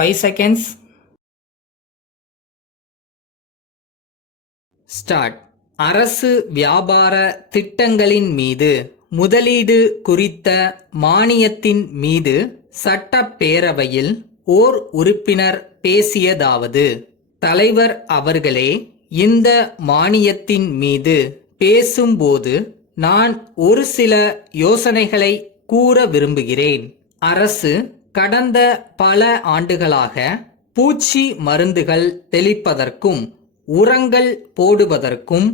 5 seconds. Start. அரசு வியாபார திட்டங்களின் மீது முதலீடு குறித்த மானியத்தின் மீது சட்டப்பேரவையில் ஓர் உறுப்பினர் பேசியதாவது: தலைவர் அவர்களே, இந்த மானியத்தின் மீது பேசும்போது நான் ஒரு சில யோசனைகளை கூற விரும்புகிறேன். அரசு கடந்த பல ஆண்டுகளாக பூச்சி மருந்துகள் தெளிப்பதற்கும் உரங்கள் போடுவதற்கும்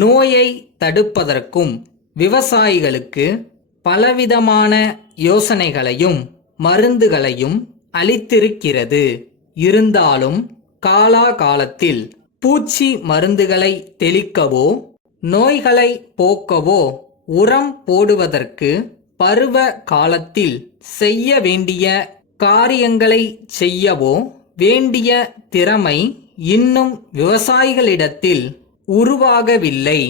நோயை தடுப்பதற்கும் விவசாயிகளுக்கு பலவிதமான யோசனைகளையும் மருந்துகளையும் அளித்திருக்கிறது. இருந்தாலும் காலாகாலத்தில் பூச்சி மருந்துகளை தெளிக்கவோ நோய்களை போக்கவோ உரம் போடுவதற்கு பருவ காலத்தில் செய்ய வேண்டிய காரியங்களை செய்யவோ வேண்டிய திறமை இன்னும் விவசாயிகளிடத்தில் உருவாகவில்லை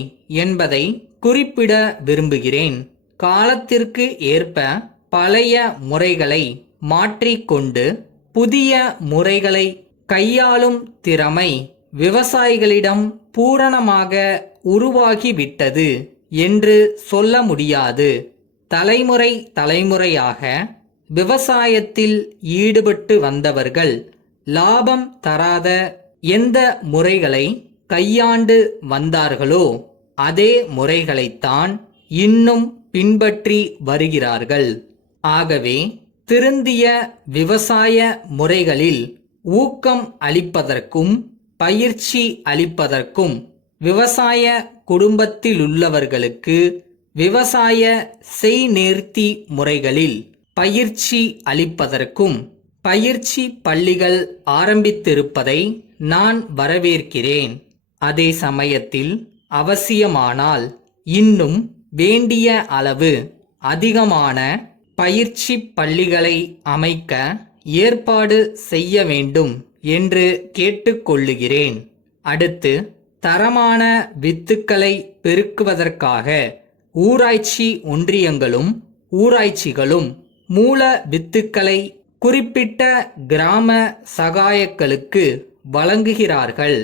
என்பதை குறிப்பிட விரும்புகிறேன். காலத்திற்கு ஏற்ப பழைய முறைகளை மாற்றிக்கொண்டு புதிய முறைகளை கையாளும் திறமை விவசாயிகளிடம் பூரணமாக உருவாகிவிட்டது என்று சொல்ல முடியாது. தலைமுறை தலைமுறையாக விவசாயத்தில் ஈடுபட்டு வந்தவர்கள் லாபம் தராத எந்த முறைகளை கையாண்டு வந்தார்களோ அதே முறைகளைத்தான் இன்னும் பின்பற்றி வருகிறார்கள். ஆகவே திருந்திய விவசாய முறைகளில் ஊக்கம் அளிப்பதற்கும் பயிற்சி அளிப்பதற்கும் விவசாய குடும்பத்திலுள்ளவர்களுக்கு விவசாய செய்நேர்த்தி முறைகளில் பயிற்சி அளிப்பதற்கும் பயிற்சி பள்ளிகள் ஆரம்பித்திருப்பதை நான் வரவேற்கிறேன். அதே சமயத்தில் அவசியமானால் இன்னும் வேண்டிய அளவு அதிகமான பயிற்சி பள்ளிகளை அமைக்க ஏற்பாடு செய்ய வேண்டும் என்று கேட்டுக்கொள்ளுகிறேன். அடுத்து, தரமான வித்துக்களை பெருக்குவதற்காக ஊராட்சி ஒன்றியங்களும் ஊராட்சிகளும் மூல வித்துக்களை குறிப்பிட்ட கிராம சகாயக்களுக்கு வழங்குகிறார்கள்.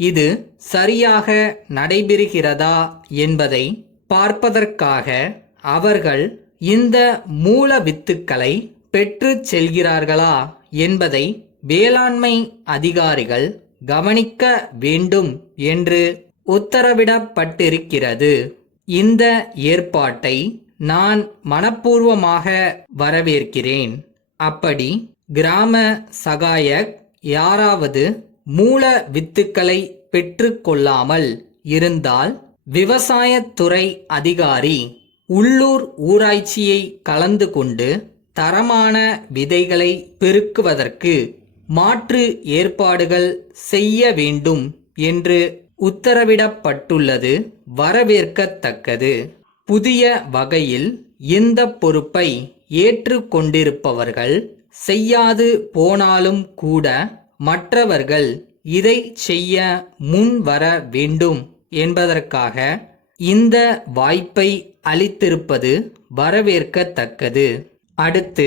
இது சரியாக நடைபெறுகிறதா என்பதை பார்ப்பதற்காக அவர்கள் இந்த மூல வித்துக்களை பெற்று செல்கிறார்களா என்பதை வேளாண்மை அதிகாரிகள் கவனிக்க வேண்டும் என்று உத்தரவிடப்பட்டிருக்கிறது. இந்த ஏற்பாட்டை நான் மனப்பூர்வமாக வரவேற்கிறேன். அப்படி கிராம சகாயக் யாராவது மூல வித்துக்களை பெற்று கொள்ளாமல் இருந்தால் விவசாயத்துறை அதிகாரி உள்ளூர் ஊராட்சியை கலந்து கொண்டு தரமான விதைகளை பெருக்குவதற்கு மாற்று ஏற்பாடுகள் செய்ய வேண்டும் என்று உத்தரவிடப்பட்டுள்ளது வரவேற்கத்தக்கது. புதிய வகையில் இந்த பொறுப்பை ஏற்றுக்கொண்டிருப்பவர்கள் செய்யாது போனாலும் கூட மற்றவர்கள் இதை செய்ய முன் வர வேண்டும் என்பதற்காக இந்த வாய்ப்பை அளித்திருப்பது வரவேற்கத்தக்கது. அடுத்து,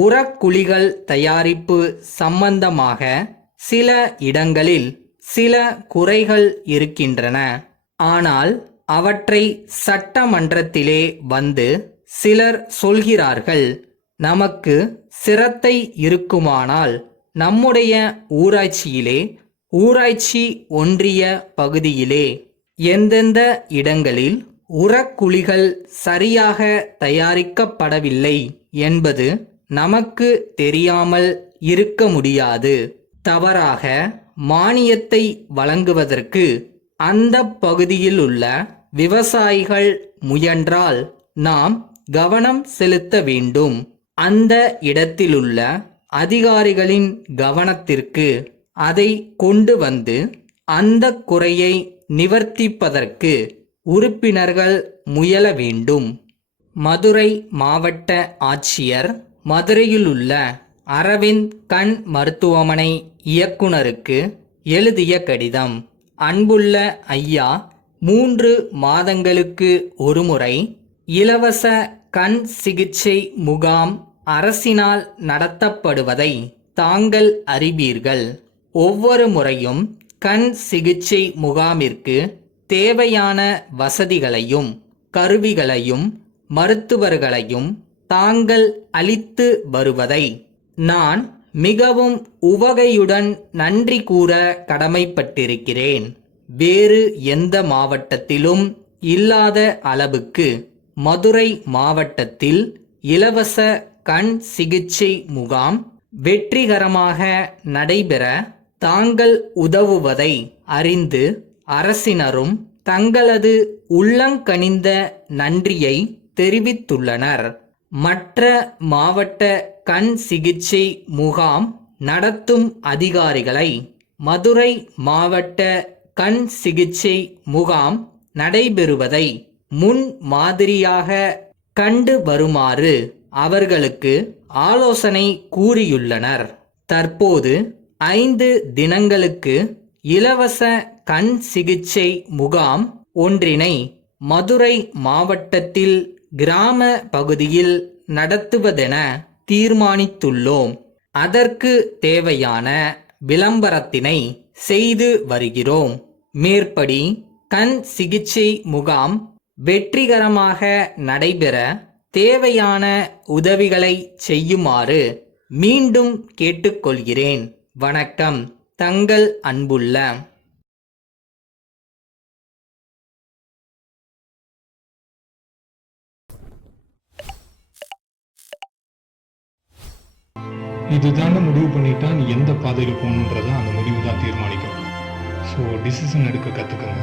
உரக்குழிகள் தயாரிப்பு சம்பந்தமாக சில இடங்களில் சில குறைகள் இருக்கின்றன. ஆனால் அவற்றை சட்டமன்றத்திலே வந்து சிலர் சொல்கிறார்கள், நமக்கு சிரத்தை இருக்குமானால் நம்முடைய ஊராட்சியிலே ஊராட்சி ஒன்றிய பகுதியிலே எந்தெந்த இடங்களில் உரக்குழிகள் சரியாக தயாரிக்கப்படவில்லை என்பது நமக்கு தெரியாமல் இருக்க முடியாது. தவறாக மானியத்தை வழங்குவதற்கு அந்த பகுதியில் உள்ள விவசாயிகள் முயன்றால் நாம் கவனம் செலுத்த வேண்டும். அந்த இடத்திலுள்ள அதிகாரிகளின் கவனத்திற்கு அதை கொண்டு வந்து அந்த குறையை நிவர்த்திப்பதற்கு உறுப்பினர்கள் முயல வேண்டும். மதுரை மாவட்ட ஆட்சியர் மதுரையிலுள்ள அரவிந்த் கண் மருத்துவமனை இயக்குனருக்கு எழுதிய கடிதம். அன்புள்ள ஐயா, 3 மாதங்களுக்கு ஒருமுறை இலவச கண் சிகிச்சை முகாம் அரசினால் நடத்தப்படுவதை தாங்கள் அறிவீர்கள். ஒவ்வொரு முறையும் கண் சிகிச்சை முகாமிற்கு தேவையான வசதிகளையும் கருவிகளையும் மருத்துவர்களையும் தாங்கள் அளித்து வருவதை நான் மிகவும் உவகையுடன் நன்றி கூற கடமைப்பட்டிருக்கிறேன். வேறு எந்த மாவட்டத்திலும் இல்லாத அளவுக்கு மதுரை மாவட்டத்தில் இலவச கண் சிகிச்சை முகாம் வெற்றிகரமாக நடைபெற தாங்கள் உதவுவதை அறிந்து அரசினரும் தங்களது உள்ளங்கனிந்த நன்றியை தெரிவித்துள்ளனர். மற்ற மாவட்ட கண் சிகிச்சை முகாம் நடத்தும் அதிகாரிகளை மதுரை மாவட்ட கண் சிகிச்சை முகாம் நடைபெறுவதை முன் மாதிரியாக கண்டு வருமாறு அவர்களுக்கு ஆலோசனை கூறியுள்ளனர். தற்போது 5 தினங்களுக்கு இலவச கண் சிகிச்சை முகாம் ஒன்றினை மதுரை மாவட்டத்தில் கிராம பகுதியில் நடத்துவதென தீர்மானித்துள்ளோம். அதற்கு தேவையான விளம்பரத்தினை செய்து வருகிறோம். மேற்படி கண் சிகிச்சை முகாம் வெற்றிகரமாக நடைபெற தேவையான உதவிகளை செய்யுமாறு மீண்டும் கேட்டுக்கொள்கிறேன். வணக்கம். தங்கள் அன்புள்ள இதுதான முடிவு பண்ணிட்டா நீ எந்த பாதையில் போகணுன்றதை அந்த முடிவு தான் தீர்மானிக்கும். ஸோ டிசிஷன் எடுக்க கற்றுக்கங்க.